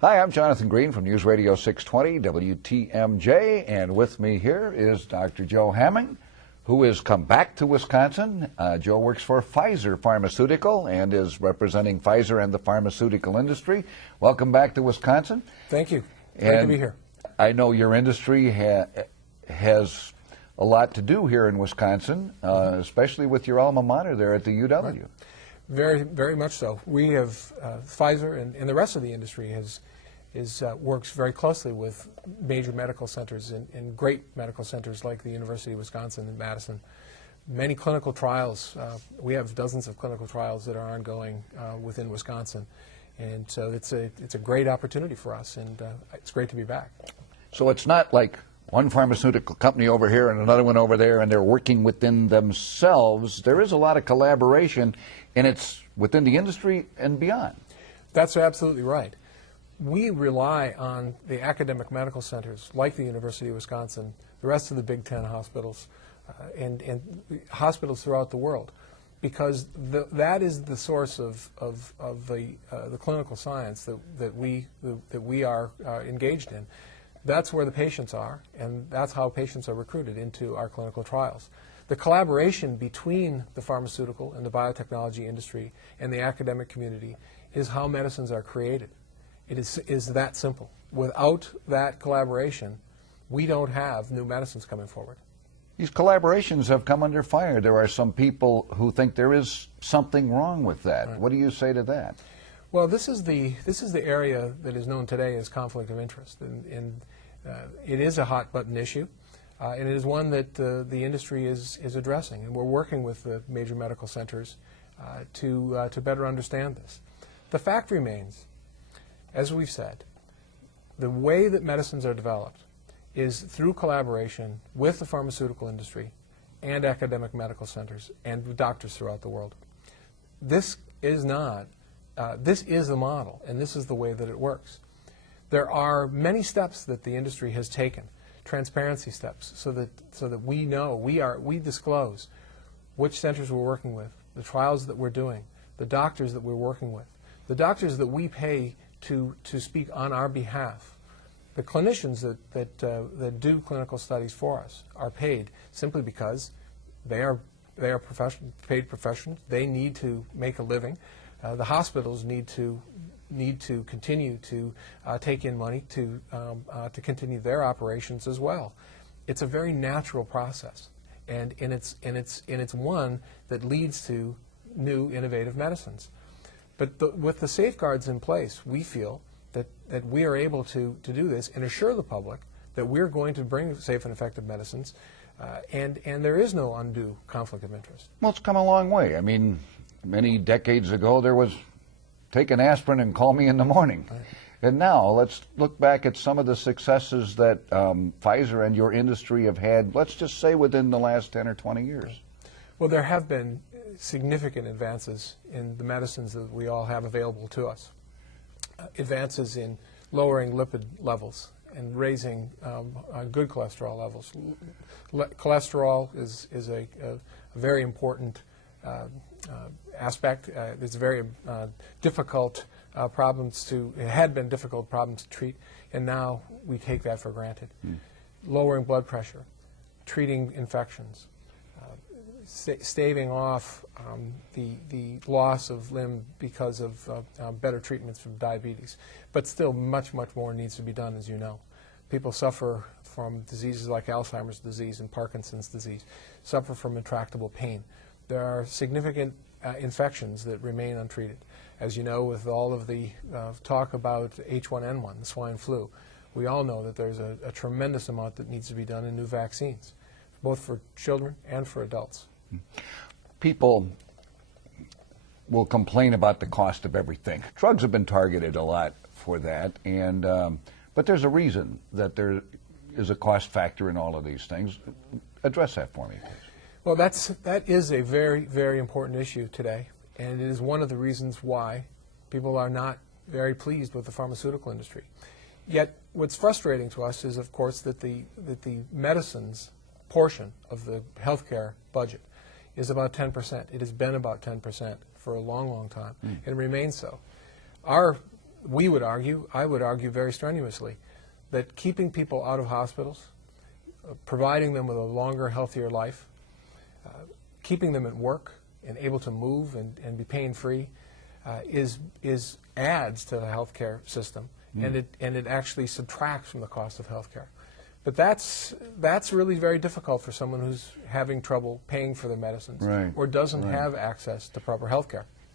Hi, I'm Jonathan Green from News Radio 620 WTMJ, and with me here is Dr. Joe Hammang, who has come back to Wisconsin. Joe works for Pfizer Pharmaceutical and is representing Pfizer and the pharmaceutical industry. Welcome back to Wisconsin. Thank you. Great to be here. I know your industry has a lot to do here in Wisconsin, especially with your alma mater there at the UW. Right. Very, very much so. We have Pfizer and the rest of the industry works very closely with major medical centers and great medical centers like the University of Wisconsin in Madison. Many clinical trials. We have dozens of clinical trials that are ongoing within Wisconsin, and so it's a great opportunity for us, and it's great to be back. So it's not like one pharmaceutical company over here and another one over there, and they're working within themselves. There is a lot of collaboration, and it's within the industry and beyond. That's absolutely right. We rely on the academic medical centers like the University of Wisconsin, the rest of the Big Ten hospitals, and hospitals throughout the world, because that is the source of the clinical science that we are engaged in. That's where the patients are, and that's how patients are recruited into our clinical trials. The collaboration between the pharmaceutical and the biotechnology industry and the academic community is how medicines are created. It is that simple. Without that collaboration, we don't have new medicines coming forward. These collaborations have come under fire. There are some people who think there is something wrong with that. Right. What do you say to that? Well, this is the area that is known today as conflict of interest, and it is a hot button issue, and it is one that the industry is addressing, and we're working with the major medical centers to better understand this. The fact remains, as we've said, the way that medicines are developed is through collaboration with the pharmaceutical industry and academic medical centers and doctors throughout the world. This is the model, and this is the way that it works. There are many steps that the industry has taken, transparency steps, so that we know, we disclose which centers we're working with, the trials that we're doing, the doctors that we're working with, the doctors that we pay to speak on our behalf. The clinicians that do clinical studies for us are paid simply because they are paid professionals. They need to make a living. The hospitals need to continue to take in money to continue their operations as well. It's a very natural process, and it's one that leads to new innovative medicines. But with the safeguards in place, we feel that we are able to do this and assure the public that we're going to bring safe and effective medicines, and there is no undue conflict of interest. Well, it's come a long way. I mean, many decades ago there was take an aspirin and call me in the morning. Right. And now let's look back at some of the successes that Pfizer and your industry have had, let's just say within the last 10 or 20 years. Well, there have been significant advances in the medicines that we all have available to us. Advances in lowering lipid levels and raising good cholesterol levels. Cholesterol is a very important aspect. It's very difficult it had been difficult problems to treat, and now we take that for granted. Lowering blood pressure, treating infections, staving off the loss of limb because of better treatments from diabetes. But still much, much more needs to be done, as you know. People suffer from diseases like Alzheimer's disease and Parkinson's disease, suffer from intractable pain. There are significant infections that remain untreated. As you know, with all of the talk about H1N1, the swine flu, we all know that there's a tremendous amount that needs to be done in new vaccines, both for children and for adults. People will complain about the cost of everything. Drugs have been targeted a lot for that, and but there's a reason that there is a cost factor in all of these things. Address that for me, please. Well, that is a very, very important issue today, and it is one of the reasons why people are not very pleased with the pharmaceutical industry. Yet, what's frustrating to us is, of course, that the medicines portion of the healthcare budget is about 10%. It has been about 10% for a long, long time, and remains so. Our we would argue, I would argue very strenuously, that keeping people out of hospitals, providing them with a longer, healthier life, keeping them at work and able to move and be pain-free adds to the healthcare system, and it actually subtracts from the cost of healthcare. But that's really very difficult for someone who's having trouble paying for their medicines or doesn't have access to proper healthcare.